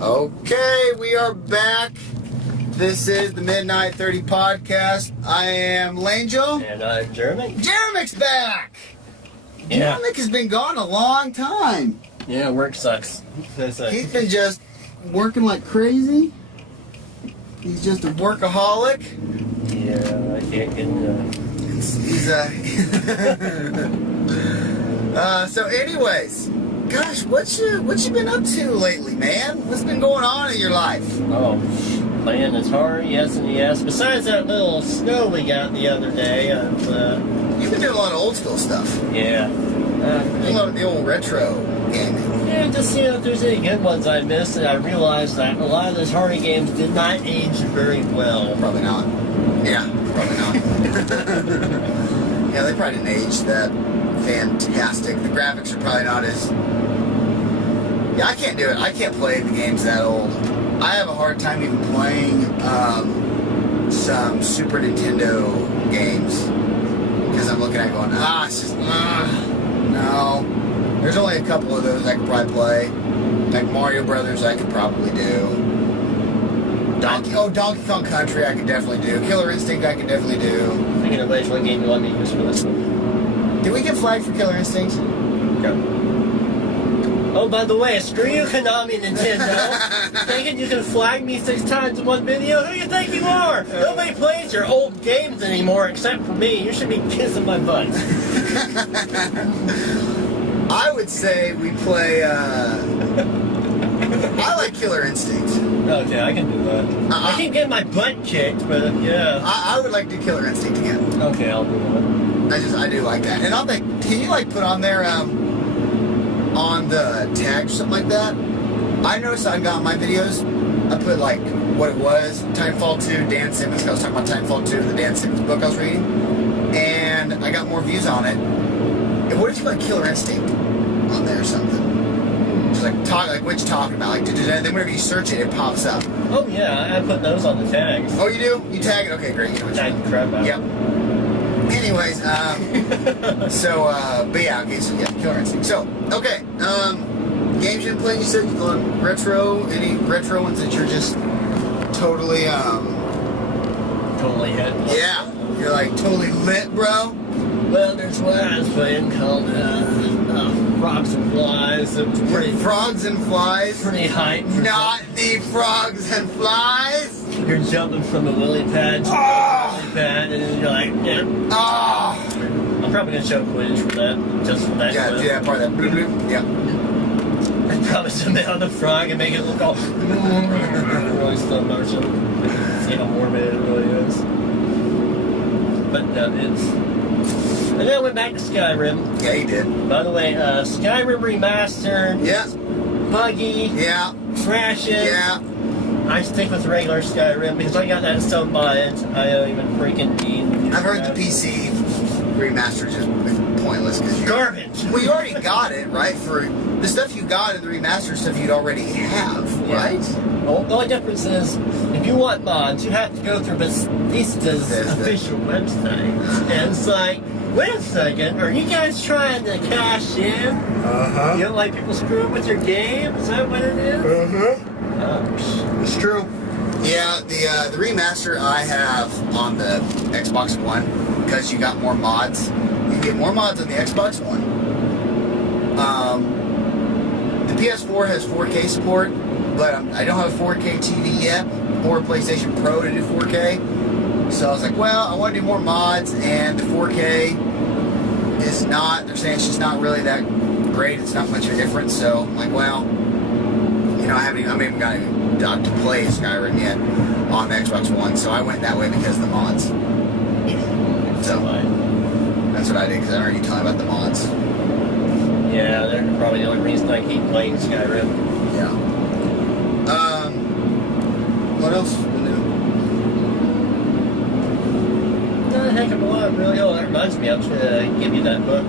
Okay, we are back. This is the Midnight 30 podcast. I am Langel. And I'm Jeremy. Jeremy's back! Yeah. Jeremy has been gone a long time. Yeah, work sucks. He's been just working like crazy. He's just a workaholic. Yeah, I can't get So anyways, gosh, what you been up to lately, man? What's been going on in your life? Oh, playing Atari, yes and yes. Besides that little snow we got the other day, You've been doing a lot of old school stuff. yeah. A lot of the old retro gaming. Yeah, just see if there's any good ones I missed, and I realized that a lot of the Atari games did not age very well. Probably not. Yeah, probably not. Yeah, they probably didn't age that fantastic. The graphics are probably not as... Yeah, I can't do it. I can't play the games that old. I have a hard time even playing some Super Nintendo games because I'm looking at it going, it's just, no. There's only a couple of those I could probably play. Like Mario Brothers I could probably do. Donkey Kong Country I could definitely do. Killer Instinct I could definitely do. Speaking of which, what game do you want me to use for this one? Did we get flagged for Killer Instinct? No. Oh, by the way, screw you, Konami Nintendo. Thinking you can flag me 6 times in one video? Who do you think you are? Nobody plays your old games anymore except for me. You should be kissing my butt. I would say we play, I like Killer Instinct. Okay, I can do that. I keep getting my butt kicked, but yeah. I would like to do Killer Instinct again. Okay, I'll do that. I do like that. And I'll think, can you like put on there, on the tag or something like that? I noticed I got my videos, I put like what it was, Timefall 2, Dan Simmons, I was talking about Timefall 2 in the Dan Simmons book I was reading, and I got more views on it. And what if you put Killer Instinct on there or something? Just like talk, like what you talking about, like then whenever you search it, it pops up. Oh yeah, I put those on the tags. Oh, you do? You tag it? Okay, great. You know what Tag the crap out. Yep. Anyways, but yeah, okay, so yeah, Killer Instinct. So, okay, games you've been playing, you said you've gone retro, any retro ones that you're just totally, Totally hit. yeah, you're like totally lit, bro? Well, there's one I was playing called Frogs and Flies. It was pretty Frogs and Flies? pretty hype. Not the Frogs and Flies? You're jumping from a lily pad to a lily pad, and then you're like, yeah. Oh! I'm probably gonna show footage for that, just for that. Yeah, clip. do that part of that. Bloop, bloop. Yeah. I'd probably zoom in on the frog and make it look all really slow motion. See how morbid it really is. But it's. And then I went back to Skyrim. Yeah, you did. By the way, Skyrim remastered. Yeah. Buggy. Yeah. Crashes. Yeah. I stick with regular Skyrim because I got that so biased. I don't even freaking need. I've heard the PC remaster just pointless because garbage. Well, you already got it, right? For the stuff you got in the remastered stuff, you'd already have, right? Well, the only difference is, if you want mods, you have to go through Bethesda's official website, and it's like, wait a second, are you guys trying to cash in? Uh-huh. You don't like people screwing with your game? Is that what it is? Uh-huh. Oh, It's true. Yeah, the remaster I have on the Xbox One, because you got more mods. You get more mods on the Xbox One. The PS4 has 4K support, but I don't have a 4K TV yet, or a PlayStation Pro to do 4K. So I was like, well, I want to do more mods, and the 4K is not, they're saying it's just not really that great. It's not much of a difference. So I'm like, well, you know, I haven't even gotten to play Skyrim yet on the Xbox One, so I went that way because of the mods. So that's what I did, because I heard you talking about the mods. yeah, they're probably the only reason I keep playing Skyrim. Yeah. What else we do? Not a heck of a lot, really. Oh, that reminds me, I was gonna give you that book.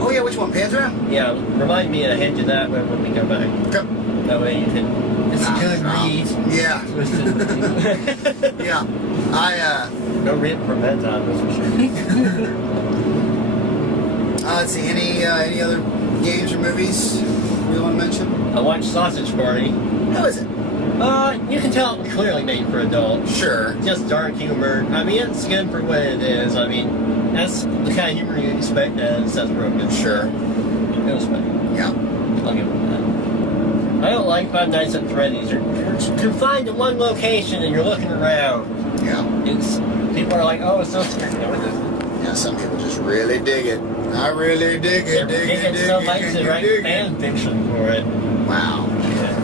Oh yeah, which one? Panzer? Yeah, remind me to hand you that when we go back. Okay. That way you can. It's a good read. Yeah. Yeah. No reading from bedtime, that's for sure. Let's see, any other games or movies we want to mention? I watched Sausage Party. How is it? You can tell it clearly made for adults. Sure. Just dark humor. I mean, it's good for what it is. I mean, that's the kind of humor you expect as Seth Rogen. Sure. It was funny. Yeah. I'll give it that. I don't like Five Nights at Freddy's. You're confined to one location and you're looking around. Yeah. People are like, oh, it's so scary. Yeah, some people just really dig it. I really dig it, dig it. Some likes to write fan fiction for it. Wow. Yeah.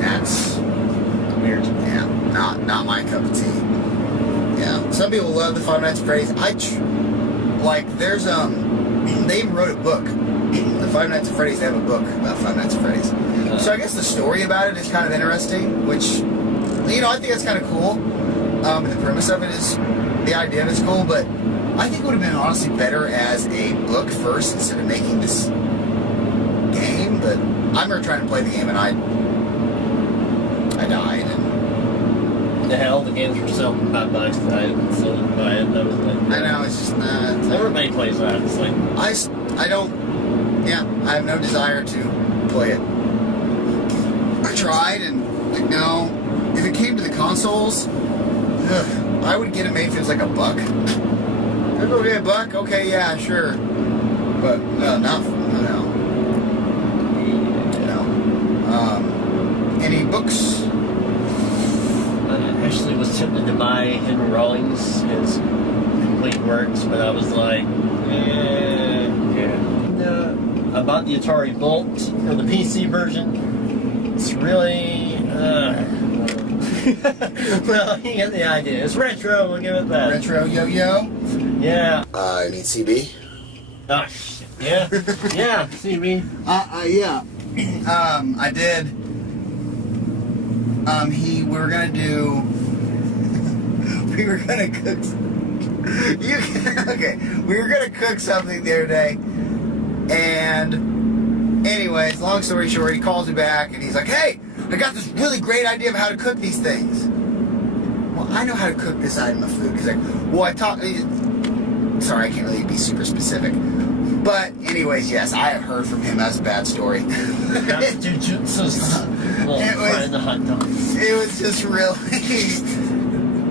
That's Weird. yeah, not my cup of tea. Yeah. Some people love the Five Nights at Freddy's. There's they even wrote a book. The Five Nights at Freddy's, they have a book about Five Nights at Freddy's. So I guess the story about it is kind of interesting, which, you know, I think that's kind of cool. The premise of it is, the idea of it is cool, but I think it would have been honestly better as a book first instead of making this game. But I remember trying to play the game and I died. And The hell, the games were still $5 and I still didn't buy it. That was like, I know, it's just not. Everybody plays that. It's like, I have no desire to play it. I tried and, like, no. If it came to the consoles, I would get it made if it was like $1. Okay, $1? Okay, yeah, sure. But, no. Any books? I actually was tempted to buy Henry Rollins, his complete works, but I was like, I bought the Atari Volt for the PC version. It's really, well, you get the idea. It's retro, we'll give it that. Retro yo-yo? Yeah. I need CB. Oh, shit. Yeah. Yeah, CB. Yeah. I did. We were gonna cook. We were gonna cook something the other day, and anyways, long story short, he calls me back and he's like, "Hey, I got this really great idea of how to cook these things." Well, I know how to cook this item of food because sorry, I can't really be super specific. But anyways, yes, I have heard from him. That's a bad story. It was just really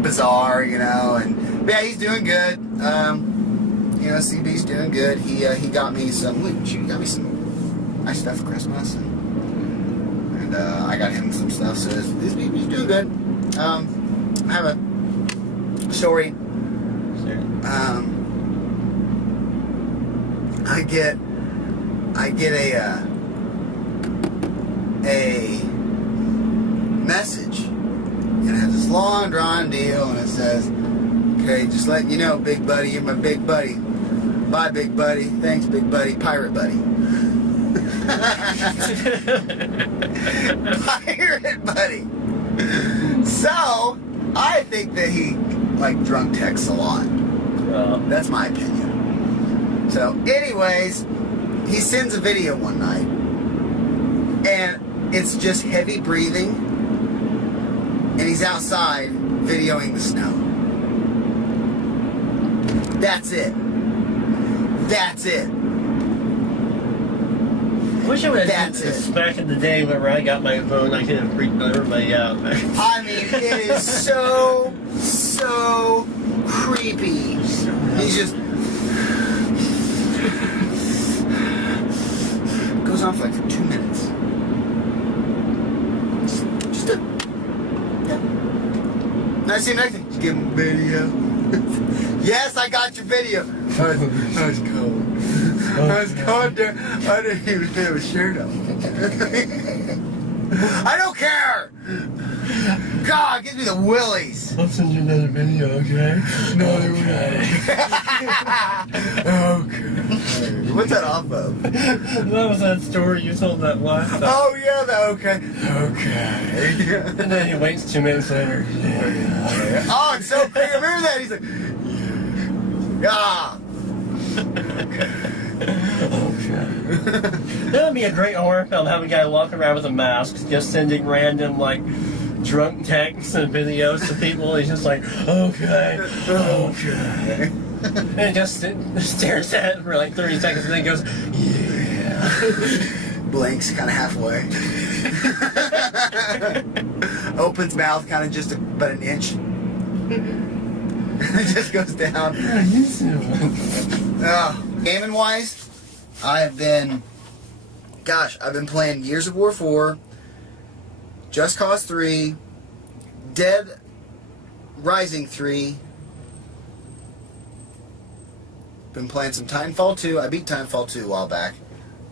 bizarre, you know. And yeah, he's doing good. You know, CB's doing good. He got me some. He got me some nice stuff for Christmas, and I got him some stuff. So he's doing good. I have a story. I get a message, and it has this long drawn deal, and it says, "Okay, just letting you know, big buddy, you're my big buddy. Bye, big buddy. Thanks, big buddy. Pirate buddy." Pirate buddy. So I think that he drunk texts a lot. That's my opinion. So, anyways, he sends a video one night, and it's just heavy breathing, and he's outside videoing the snow. That's it. That's it. I wish I would have done this back in the day whenever I got my phone. I could have freaked everybody out. I mean, it is so creepy. He's just goes on for 2 minutes. Just a I see nothing. Just give him a video. Yes, I got your video. I was cold. I was cold there. I didn't even have a shirt on. I don't care. God, gives me the willies. I'll send you another video, okay? Another way. Okay. What's that off of? That was that story you told that last time. Oh, yeah, okay. Okay. And then he waits 2 minutes later. Yeah. Oh, it's so great. I remember that. He's like, yeah. Okay. That would be a great horror film, having a guy walk around with a mask, just sending random, drunk texts and videos to people. He's just like, okay. And just stares at it for 30 seconds and then goes, yeah. Blinks kind of halfway. Opens mouth kind of just about an inch. It just goes down. Gaming wise, I've been playing Gears of War 4, Just Cause 3, Dead Rising 3. Been playing some Titanfall 2. I beat Titanfall 2 a while back.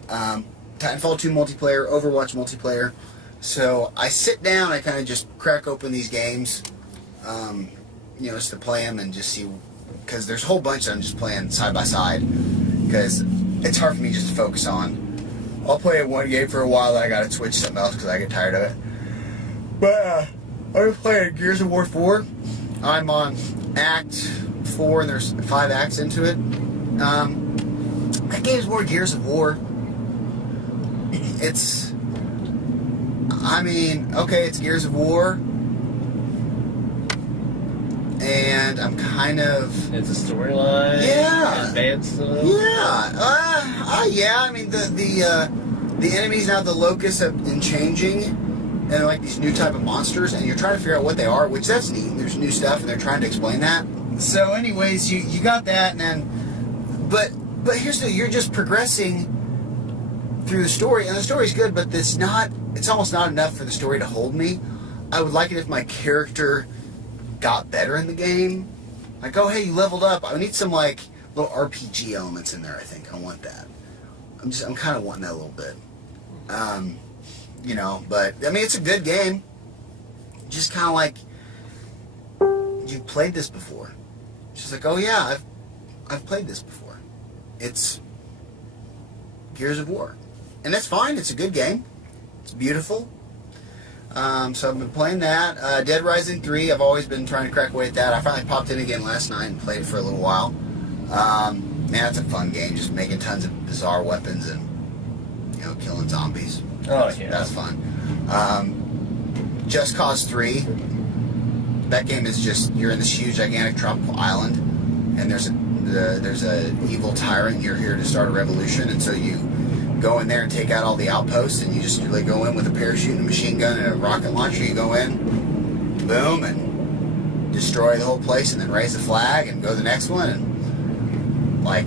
Titanfall 2 multiplayer, Overwatch multiplayer. So I sit down, I kind of just crack open these games, just to play them and just see, because there's a whole bunch that I'm just playing side by side, because it's hard for me just to focus on. I'll play one game for a while, then I gotta switch to something else because I get tired of it. But I'm playing Gears of War 4. I'm on Act 4, and there's 5 acts into it. That game's more Gears of War. It's Gears of War, and I'm kind of... It's a storyline. Yeah. Advanced stuff. Yeah. I mean, the enemies now, the locusts have been changing, and they're like these new type of monsters, and you're trying to figure out what they are, which that's neat. There's new stuff, and they're trying to explain that. So, anyways, you got that, and then, but here's the, you're just progressing through the story, and the story's good, but it's almost not enough for the story to hold me. I would like it if my character got better in the game. Like, oh, hey, you leveled up. I need some, like, little RPG elements in there, I think. I want that. I'm kind of wanting that a little bit. But, I mean, it's a good game. Just kind of like, you've played this before. She's like, oh, yeah, I've played this before. It's Gears of War. And that's fine. It's a good game. It's beautiful. So I've been playing that. Dead Rising 3, I've always been trying to crack away at that. I finally popped in again last night and played it for a little while. Man, it's a fun game. Just making tons of bizarre weapons and, killing zombies. Oh, yeah. That's fun. Just Cause 3. That game is just, you're in this huge, gigantic tropical island, and there's a evil tyrant. You're here to start a revolution, and so you go in there and take out all the outposts, and you just really go in with a parachute and a machine gun and a rocket launcher. You go in, boom, and destroy the whole place, and then raise the flag and go to the next one. And like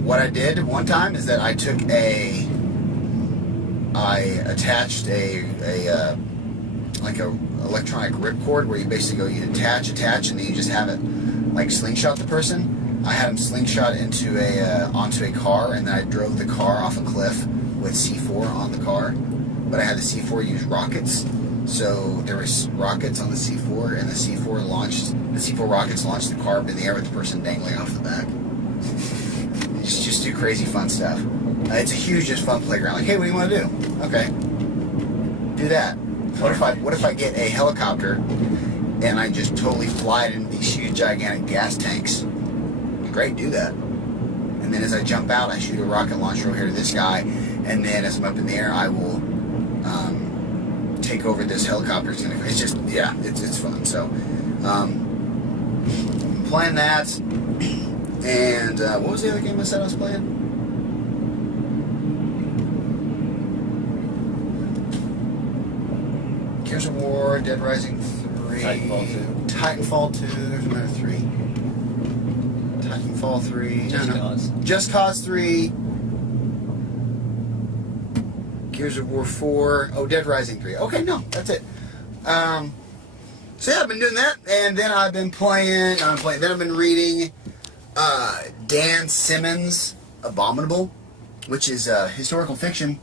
what I did one time is that I attached a electronic ripcord where you basically go, you attach, and then you just have it like slingshot the person. I had him slingshot onto a car, and then I drove the car off a cliff with C4 on the car. But I had the C4 use rockets, so there was rockets on the C4, and the C4 rockets launched the car up in the air with the person dangling off the back. Just do crazy fun stuff. It's a huge, just fun playground. Like, hey, what do you want to do? Okay, do that. What if I get a helicopter and I just totally fly it into these huge, gigantic gas tanks? Great, do that. And then as I jump out, I shoot a rocket launcher over here to this guy, and then as I'm up in the air, I will take over this helicopter. It's just, yeah, it's fun. So, I'm playing that, and what was the other game I said I was playing? Gears of War, Dead Rising 3, Titanfall 2, there's another 3. Titanfall 3, Just Cause 3, Gears of War 4, Dead Rising 3. Okay, no, that's it. So yeah, I've been doing that, and then I've been then I've been reading Dan Simmons' Abominable, which is historical fiction.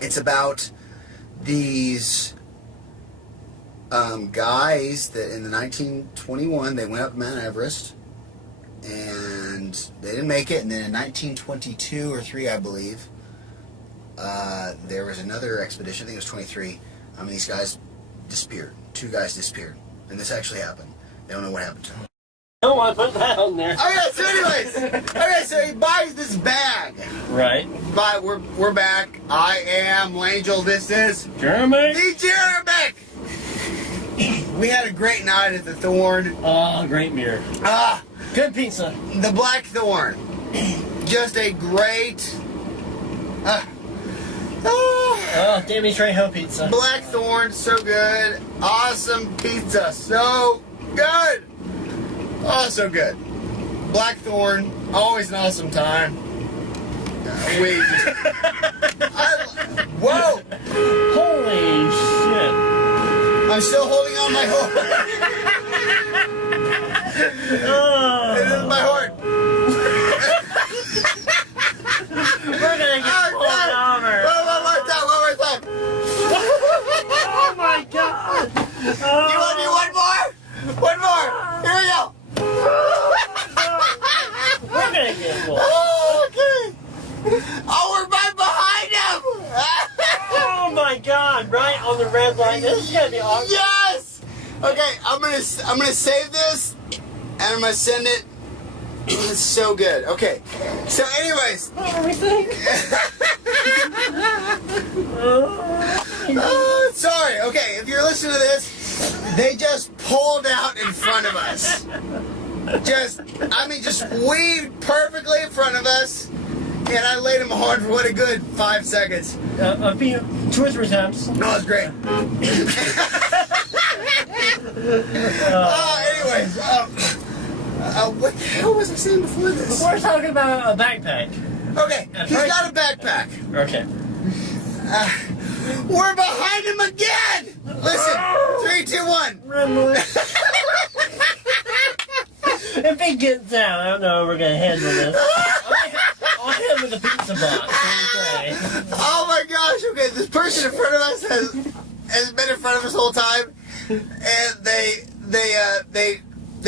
It's about these guys that in the 1921 they went up Mount Everest, and they didn't make it. And then in 1922 or 3, I believe, there was another expedition. I think it was 23. These guys disappeared. 2 guys disappeared, and this actually happened. They don't know what happened to them. I don't want to put that on there. Okay, so anyways, so he buys this bag. Right. But we're back. I am Langel. This is Jeremy. The Jeremy. We had a great night at the Thorn. Great mirror. Good pizza. The Black Thorn. Just a great... Oh, Dammy Trejo pizza. Blackthorn, so good. Awesome pizza, so good. Oh, so good. Blackthorn, always an awesome time. Whoa! Holy shit. I'm still holding on my horn. It is my horn. We're gonna get pulled over. One more time. Oh my god. You want to do one more? One more. Here we go. We're gonna get pulled. Oh, okay. Oh, we're right behind him. Oh my god, right on the red line. This is gonna be awesome. Yes. Okay, I'm gonna save this and I'm gonna send it. It's so good. Okay. So, anyways. What were we thinking? Sorry. Okay, if you're listening to this, they just pulled out in front of us. Just weaved perfectly in front of us. And I laid him hard for what a good 5 seconds. A few, 2 or 3 times. No, it's great. Anyways, what the hell was I saying before this? We're talking about a backpack. Okay, he's got a backpack. Okay. We're behind him again! Listen, 3, 2, 1. If he gets out, I don't know how we're gonna handle this. I'll hit him with a pizza box. Okay. Oh my gosh, okay, this person in front of us has been in front of us the whole time, and they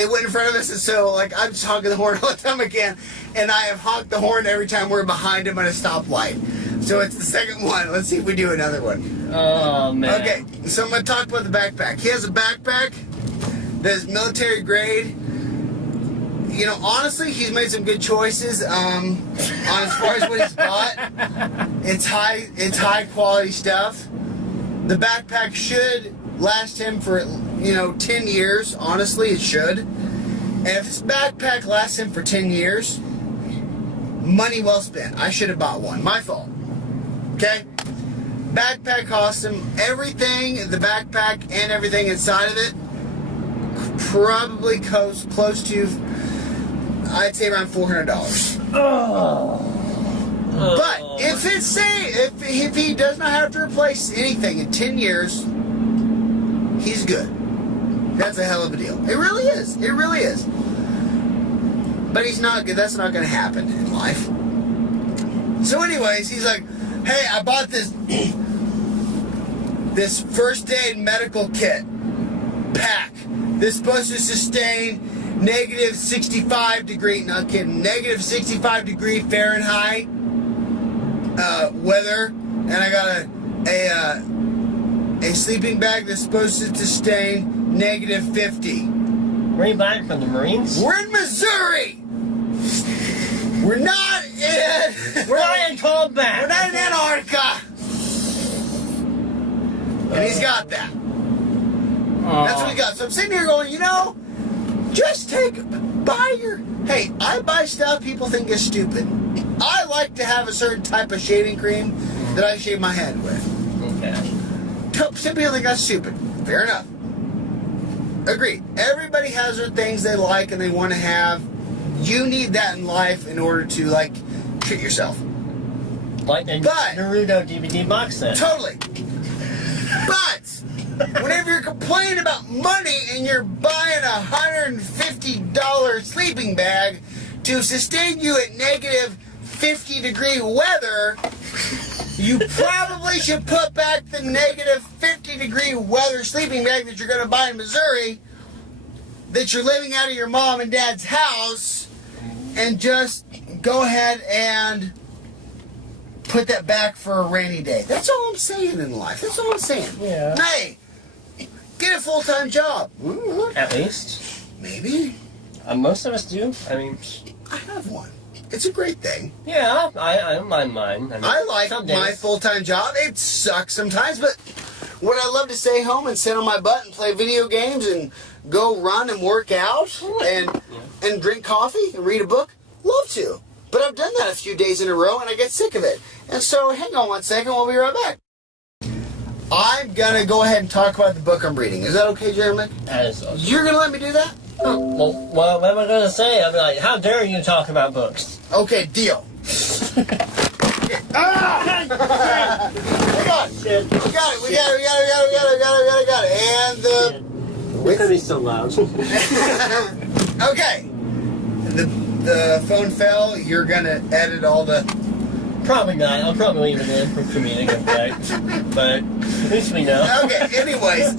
went in front of us, and so, like, I'm just honking the horn all the time I can, and I have honked the horn every time we're behind him at a stoplight. So it's the second one. Let's see if we do another one. Oh, man. Okay, so I'm going to talk about the backpack. He has a backpack that is military grade. You know, honestly, he's made some good choices on as far as what he's bought. It's high quality stuff. The backpack should last him for, 10 years. Honestly, it should. And if this backpack lasts him for 10 years, money well spent. I should have bought one. My fault. Okay? Backpack cost him everything, the backpack and everything inside of it, probably close to, I'd say around $400. But if he does not have to replace anything in 10 years, he's good. That's a hell of a deal. It really is. It really is. But he's not good. That's not going to happen in life. So anyways, he's like, hey, I bought this first aid medical kit pack. This is supposed to sustain negative 65 degree, not kidding, negative 65 degree Fahrenheit weather. And I got a sleeping bag that's supposed to sustain negative 50. Were you back from the Marines? We're in Missouri! We're not in combat. We're not in Antarctica. And he's got that. That's what he got. So I'm sitting here going, just hey, I buy stuff people think is stupid. I like to have a certain type of shaving cream that I shave my head with. Okay. Some people think that's stupid. Fair enough. Agreed. Everybody has their things they like and they want to have. You need that in life in order to, treat yourself. Like the Naruto DVD box set. Totally. But whenever you're complaining about money and you're buying a $150 sleeping bag to sustain you at negative 50 degree weather, you probably should put back the negative 50 degree weather sleeping bag that you're going to buy in Missouri, that you're living out of your mom and dad's house, and just go ahead and put that back for a rainy day. That's all I'm saying in life. That's all I'm saying. Yeah. Hey, get a full-time job. At least. Maybe. Most of us do. I mean, I have one. It's a great thing. Yeah, I don't mind mine. I like my full-time job. It sucks sometimes, but would I love to stay home and sit on my butt and play video games and go run and work out and drink coffee and read a book? Love to. But I've done that a few days in a row and I get sick of it. And so, hang on one second, we'll be right back. I'm gonna go ahead and talk about the book I'm reading. Is that okay, Jeremy? That is awesome. You're gonna let me do that? Well, what am I gonna say? I'm like, how dare you talk about books? Okay, deal. Hang on. Shit. We got it. And the... It's gonna be so loud. Okay. The phone fell. You're gonna edit all the... Probably not. I'll probably leave it in for comedic effect. But at least we know. Okay, anyways,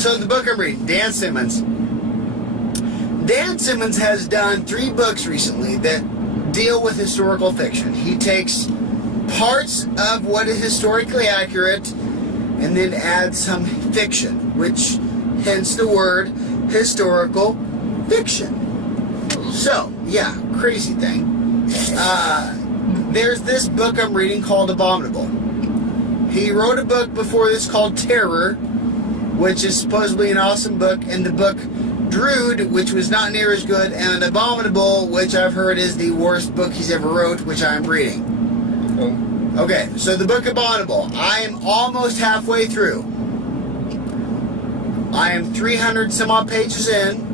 so the book I'm reading, Dan Simmons. Dan Simmons has done 3 books recently that deal with historical fiction. He takes parts of what is historically accurate and then adds some fiction, which hence the word historical fiction. So, yeah, crazy thing. There's this book I'm reading called Abominable. He wrote a book before this called Terror, which is supposedly an awesome book, and the book Druid, which was not near as good, and Abominable, which I've heard is the worst book he's ever wrote, which I'm reading. Okay, so the book Abominable. I am almost halfway through. I am 300 some odd pages in.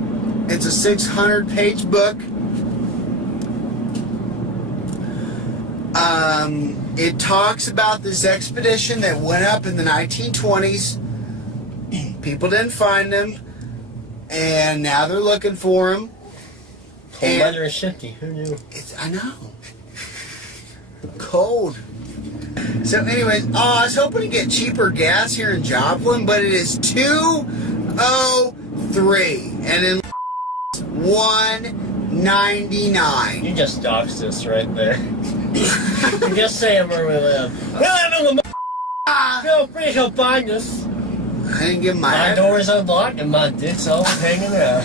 It's a 600-page book. It talks about this expedition that went up in the 1920s. People didn't find them, and now they're looking for them. Cold weather is shifty. Who knew? I know. Cold. So, anyways, I was hoping to get cheaper gas here in Joplin, but it is $2.03, and in $1.99. You just doxed us right there. You just saying where we live. We live in Lamar. Feel free to find us. I didn't give My door is unlocked and my dick's always hanging out.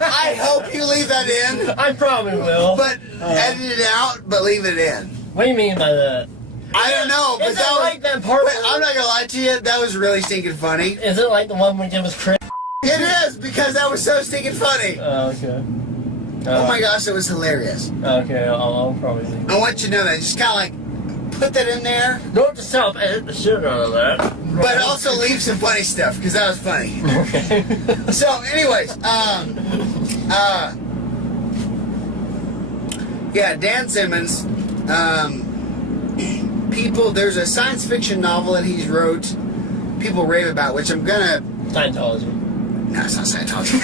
I hope you leave that in. I probably will. But edit it out, but leave it in. What do you mean by that? I don't know, but Is it like that part? But I'm not gonna lie to you, that was really stinking funny. Is it like the one we did with Chris? It is, because that was so stinking funny. Oh, okay. Oh my gosh, it was hilarious. Okay, I'll probably leave. I want you to know that. Just kind of like put that in there. Note to self, edit the shit out of that. But also leave some funny stuff, because that was funny. Okay. So, anyways, yeah, Dan Simmons, there's a science fiction novel that he's wrote, people rave about, which I'm gonna... Scientology. No, it's not Scientology.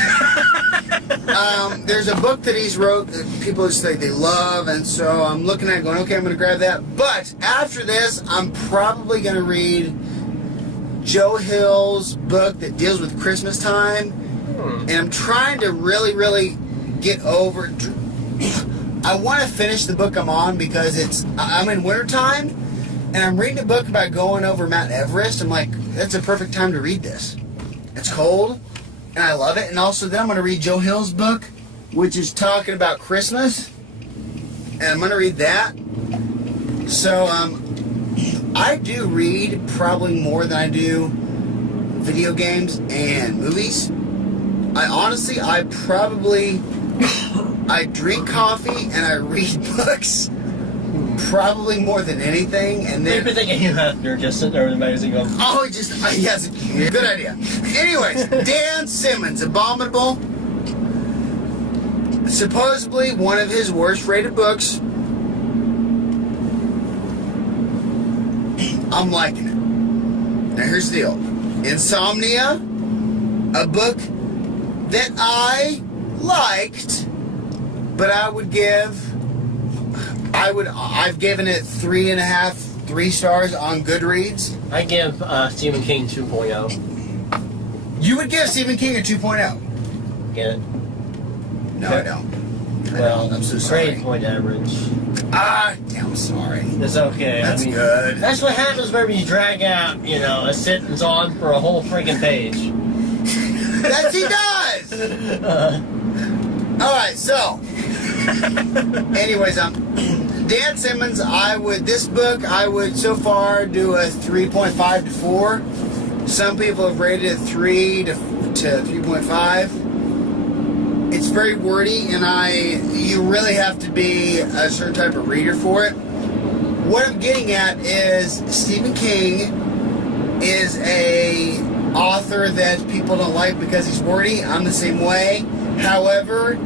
There's a book that he's wrote that people just like they love, and so I'm looking at it going, okay, I'm gonna grab that. But after this, I'm probably gonna read Joe Hill's book that deals with Christmas time, and I'm trying to really get over. I want to finish the book I'm on because I'm in wintertime, and I'm reading a book about going over Mount Everest. I'm like, that's a perfect time to read this. It's cold, and I love it. And also, then I'm going to read Joe Hill's book, which is talking about Christmas, and I'm going to read that. So, I do read probably more than I do video games and movies. I drink coffee and I read books probably more than anything. And then Maybe thinking you have to just sit there with a magazine going, oh, yes, good idea. Anyways, Dan Simmons, Abominable. Supposedly one of his worst rated books. I'm liking it. Now here's the deal. Insomnia, a book that I liked, but I've given it 3 stars on Goodreads. I give Stephen King 2.0. You would give Stephen King a 2.0. Get it? No, I don't. Well, I'm so sorry. grade point average. I'm sorry. It's okay. That's good. That's what happens whenever you drag out, a sentence on for a whole freaking page. That he does! Alright, so. Anyways, Dan Simmons, this book, I would so far do a 3.5 to 4. Some people have rated it 3 to 3.5. It's very wordy, and you really have to be a certain type of reader for it. What I'm getting at is Stephen King is a author that people don't like because he's wordy. I'm the same way. However,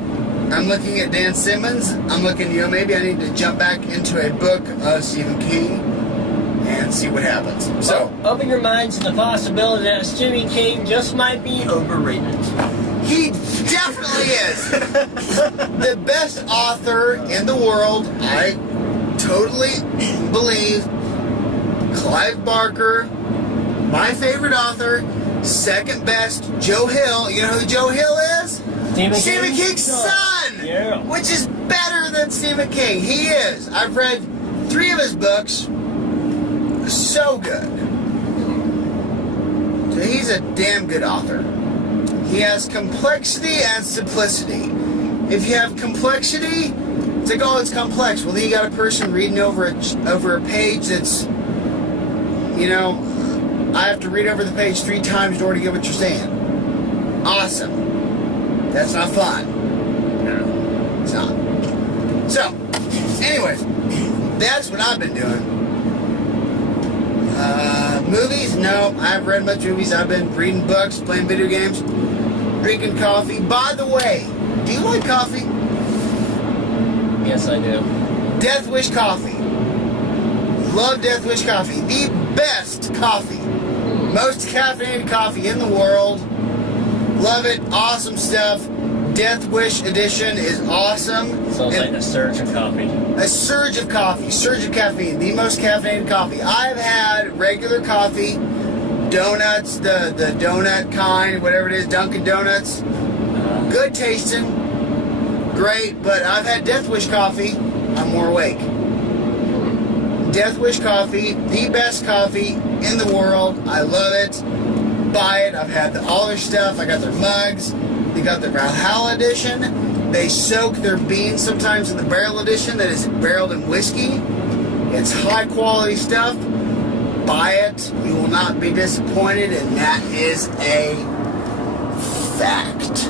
I'm looking at Dan Simmons. I'm looking, maybe I need to jump back into a book of Stephen King and see what happens. So, open your minds to the possibility that Stephen King just might be overrated. He definitely is. The best author in the world, I totally believe. Clive Barker, my favorite author. Second best, Joe Hill. You know who Joe Hill is? Stephen King's son! Yeah. Which is better than Stephen King. He is. I've read 3 of his books. So good. So he's a damn good author. He has complexity and simplicity. If you have complexity, it's like, oh, it's complex. Well, then you got a person reading over a page that's, I have to read over the page 3 times in order to get what you're saying. Awesome. That's not fun. No, it's not. So, anyways, that's what I've been doing. Movies? No, I haven't read much movies. I've been reading books, playing video games, drinking coffee. By the way, do you like coffee? Yes, I do. Death Wish coffee. Love Death Wish coffee. The best coffee. Most caffeinated coffee in the world. Love it. Awesome stuff. Death Wish edition is awesome. Sounds like a surge of coffee. A surge of coffee. Surge of caffeine. The most caffeinated coffee. I've had regular coffee, donuts, the donut kind, whatever it is, Dunkin' Donuts. Good tasting. Great. But I've had Death Wish coffee. I'm more awake. Death Wish coffee. The best coffee in the world. I love it. Buy it. I've had all their stuff. I got their mugs. They got the Valhalla edition. They soak their beans sometimes in the barrel edition that is barreled in whiskey. It's high quality stuff. Buy it. You will not be disappointed, and that is a fact.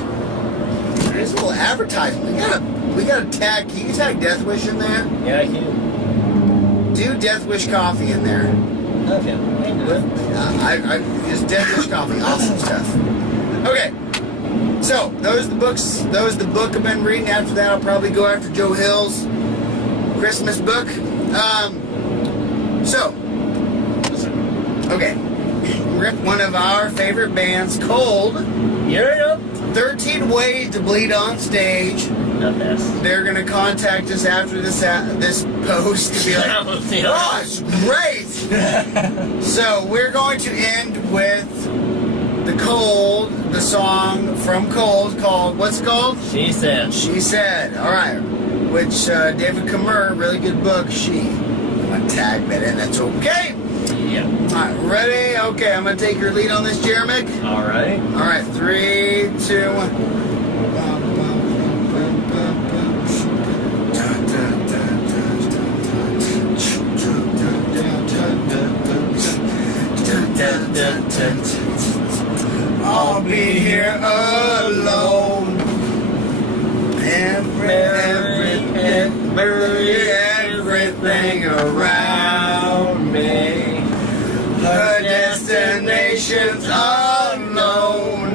There's a little advertisement. We gotta tag. Can you tag Death Wish in there? Yeah, I can. Do Death Wish coffee in there. Okay, I can do it. I just Death Wish coffee. Awesome stuff. Okay. So, those are the books. Those are the book I've been reading. After that, I'll probably go after Joe Hill's Christmas book. Okay. Rip one of our favorite bands, Cold. Yeah. 13 Ways to Bleed on Stage. Not best. They're going to contact us after this post to be like, oh, it's great. So, we're going to end with the Cold, the song from Cold called, what's it called? She Said. She Said. All right. Which David Kammer, really good book. I'm going to tag that in. That's okay. Yeah. All right. Ready? Okay. I'm going to take your lead on this, Jeremic. All right. All right. 3, 2, 1. I'll be here alone and bury everything around me. Her destination's unknown.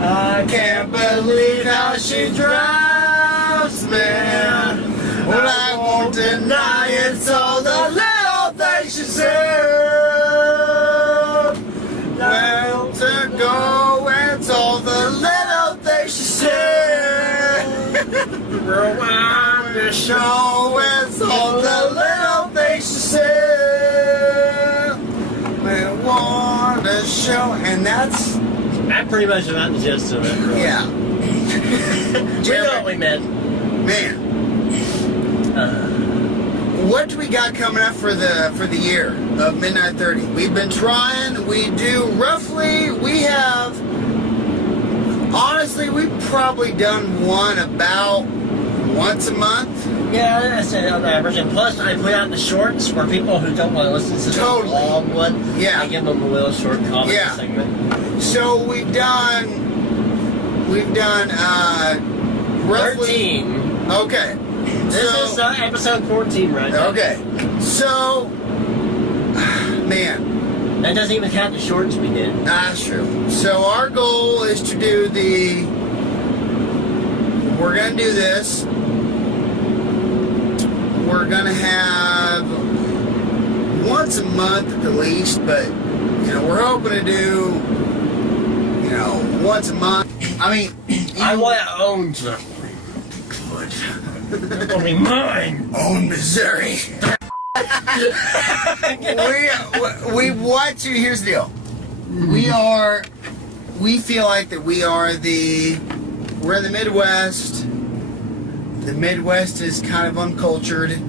I can't believe how she drives me. Well, I won't deny it's all the little things she said. Well, to go, it's all the little things she said. Rewind the show, it's all the little things she said. We want to show, and that's pretty much about the gist of it. Really. Yeah. We know what we meant. Man. What do we got coming up for the year of Midnite 30? We've been trying. We do roughly. We have. Honestly, we've probably done one about once a month. Yeah, that's it on average. And plus, I put out the shorts for people who don't want to listen to the long one. Yeah. I give them a little short comment segment. So we've done we've done roughly 13. Okay. This is episode 14 right now. Okay. So, man. That doesn't even count the shorts we did. That's true. So our goal is to do we're going to do this. We're going to have once a month at the least, but, we're hoping to do, once a month. I mean, I want to own something. Good. It'll be mine. Own Missouri. we want to. Here's the deal. We feel like that we're in the Midwest. The Midwest is kind of uncultured.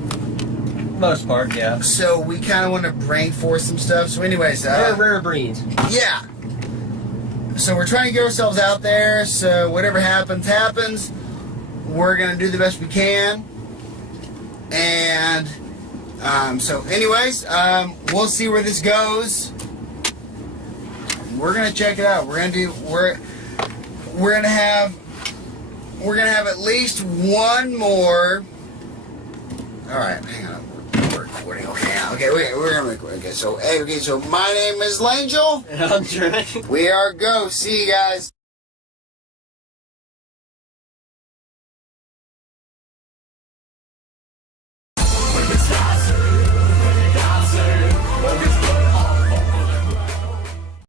Most part, yeah. So we kind of want to bring forth some stuff. So anyways, rare breeds. Yeah. So we're trying to get ourselves out there. So whatever happens. We're going to do the best we can. And so anyways, we'll see where this goes. We're going to check it out. We're going to have at least one more. All right, hang on. We're recording. Okay, we're going to record. Okay, so my name is Langel. And I'm Trey. We are go. See you guys.